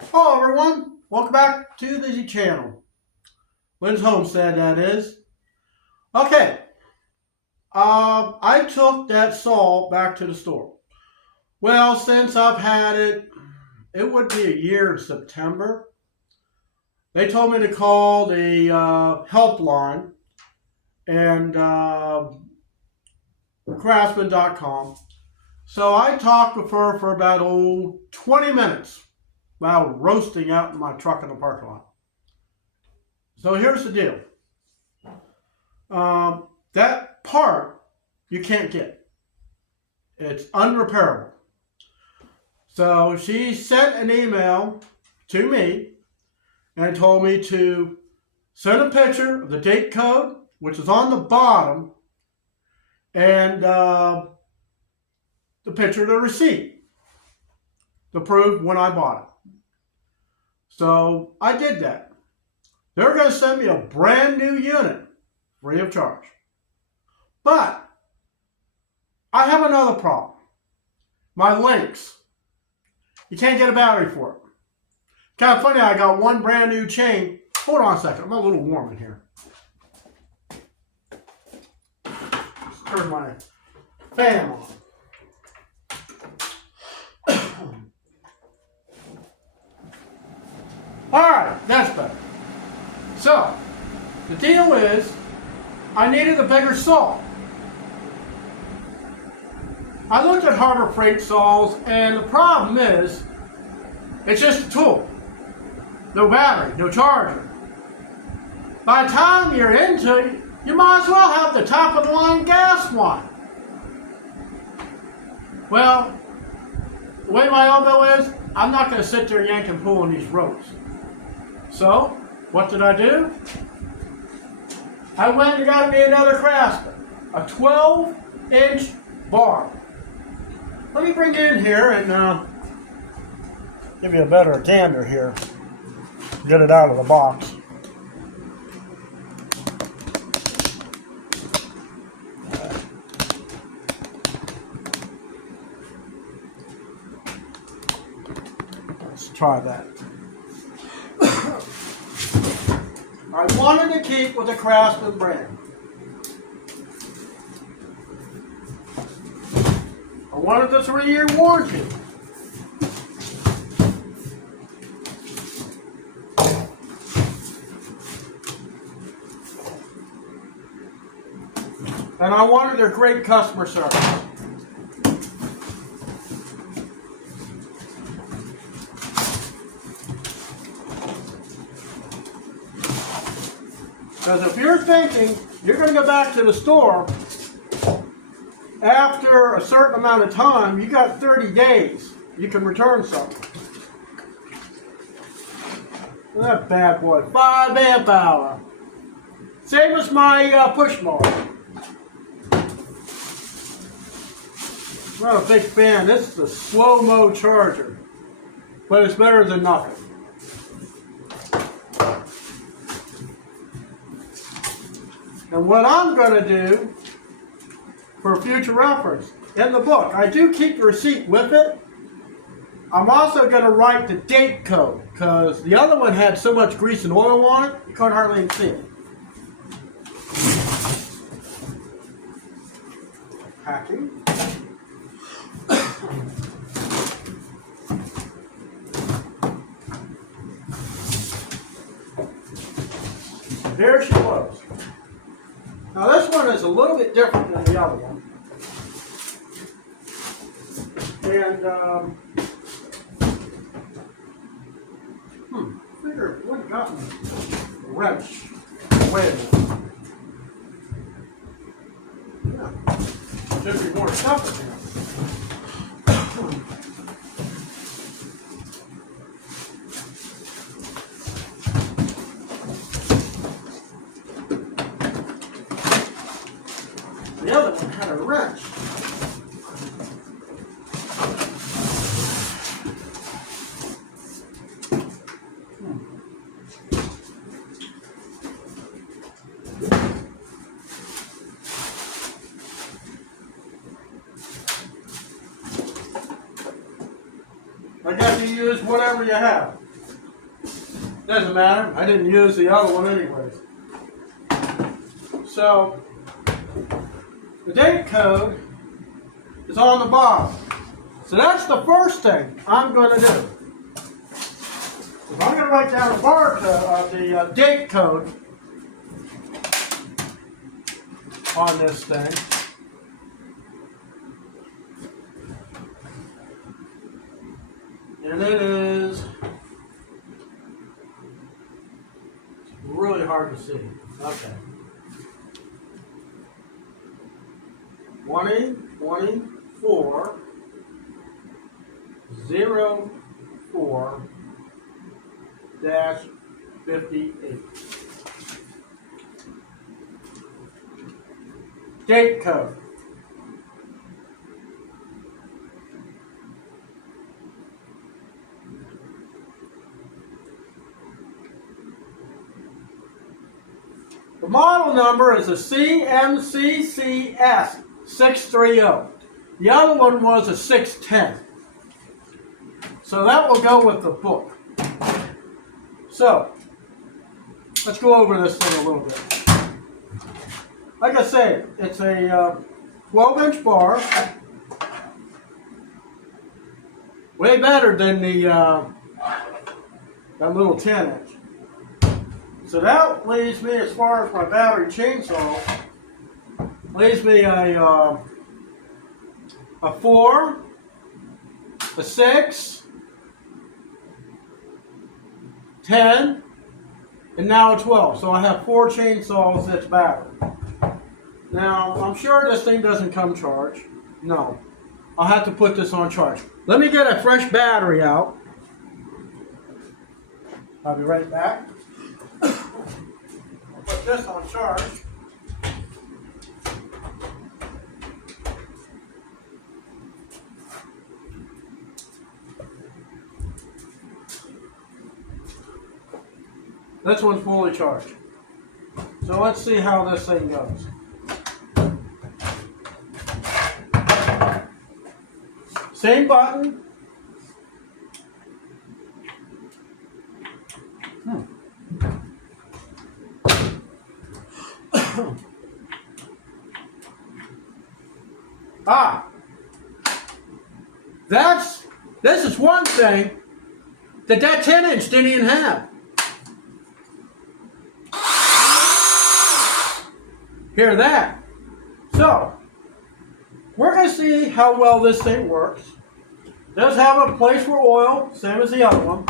Hello everyone, welcome back to the channel. Lynxx Homestead, that is. Okay, I took that saw back to the store. Well, since I've had it, it would be a year in September. They told me to call the helpline and craftsman.com. So I talked with her for about 20 minutes while roasting out in my truck in the parking lot. So here's the deal. That part you can't get. It's unrepairable. So she sent an email to me and told me to send a picture of the date code, which is on the bottom, and the picture of the receipt to prove when I bought it. So I did that. They're going to send me a brand new unit, free of charge. But I have another problem. My Lynxx. You can't get a battery for it. Kind of funny, I got one brand new chain. Hold on a second, I'm a little warm in here. Let's turn my fan on. Alright, that's better. So, the deal is, I needed a bigger saw. I looked at Harbor Freight saws, and the problem is, it's just a tool. No battery, no charger. By the time you're into it, you might as well have the top of the line gas one. Well, the way my elbow is, I'm not going to sit there yanking and pulling these ropes. So, what did I do? I went and got me another craftsman, a 12-inch bar. Let me bring it in here and give you a better gander here. Get it out of the box. Let's try that. I wanted to keep with the Craftsman brand. I wanted the 3-year warranty. And I wanted their great customer service. Because if you're thinking you're going to go back to the store after a certain amount of time, you got 30 days. You can return something. That bad boy, 5 amp hour. Same as my push mower. I'm not a big fan. This is a slow-mo charger, but it's better than nothing. And what I'm going to do, for future reference, in the book, I do keep the receipt with it. I'm also going to write the date code, because the other one had so much grease and oil on it, you couldn't hardly even see it. Packing. There she was. Now this one is a little bit different than the other one. And, I figure it would have gotten a wrench. Wait a minute. Yeah. Should be more stuff in here. The other one had a wrench. I guess you use whatever you have. Doesn't matter. I didn't use the other one anyways. So, the date code is on the bottom. So that's the first thing I'm going to do. If I'm going to write down the barcode, the date code on this thing. And it is really hard to see. Okay. 2024 04 -58. Date code. The model number is a CMCCS 630. The other one was a 610. So that will go with the book. So, let's go over this thing a little bit. Like I say, it's a 12-inch bar. Way better than the that little 10-inch. So that leaves me, as far as my battery chainsaw, leaves me a 4, a 6, 10, and now a 12. So I have 4 chainsaws that's battery. Now, I'm sure this thing doesn't come charged. No. I'll have to put this on charge. Let me get a fresh battery out. I'll be right back. I'll put this on charge. This one's fully charged. So let's see how this thing goes. Same button. This is one thing that 10-inch didn't even have. Hear that? So, we're going to see how well this thing works. It does have a place for oil, same as the other one.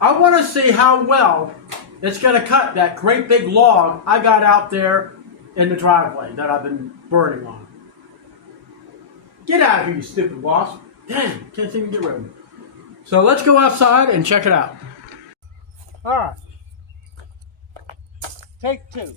I want to see how well it's going to cut that great big log I got out there in the driveway that I've been burning on. Get out of here, you stupid wasp. Damn, can't even get rid of it. So let's go outside and check it out. Alright. Take 2.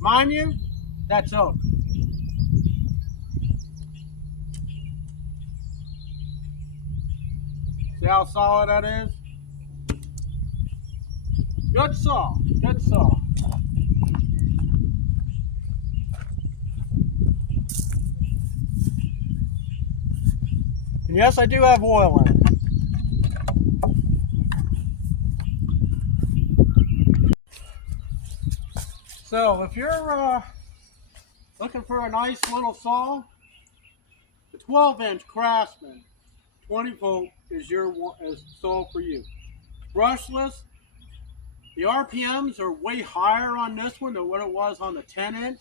Mind you, that's oak. See how solid that is? Good saw, good saw. And yes, I do have oil in it. So if you're looking for a nice little saw, the 12-inch Craftsman 20-volt is your saw for you. Brushless. The RPMs are way higher on this one than what it was on the 10-inch.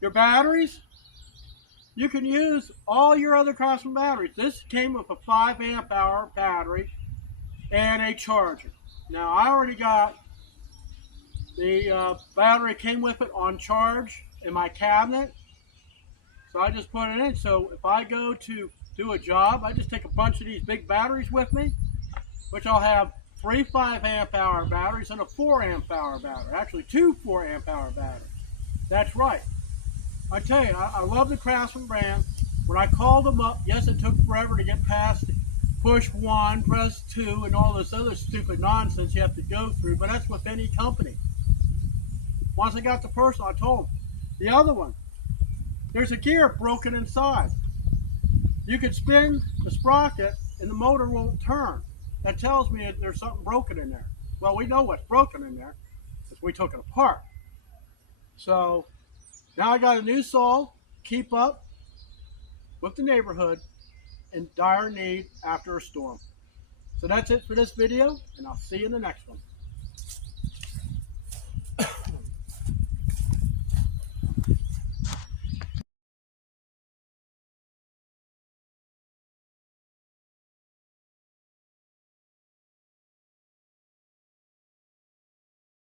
Your batteries, you can use all your other Craftsman batteries. This came with a 5 amp hour battery and a charger. Now I already got the battery came with it on charge in my cabinet. So I just put it in. So if I go to do a job, I just take a bunch of these big batteries with me, which I'll have 3 5-amp hour batteries and a 4-amp hour battery. Actually, 2 4-amp hour batteries. That's right. I tell you, I love the Craftsman brand. When I called them up, yes, it took forever to get past push 1, press 2, and all this other stupid nonsense you have to go through, but that's with any company. Once I got the person, I told them. The other one, there's a gear broken inside. You could spin the sprocket and the motor won't turn. That tells me that there's something broken in there. Well, we know what's broken in there because we took it apart. So now I got a new saw, keep up with the neighborhood, in dire need after a storm. So that's it for this video, and I'll see you in the next one.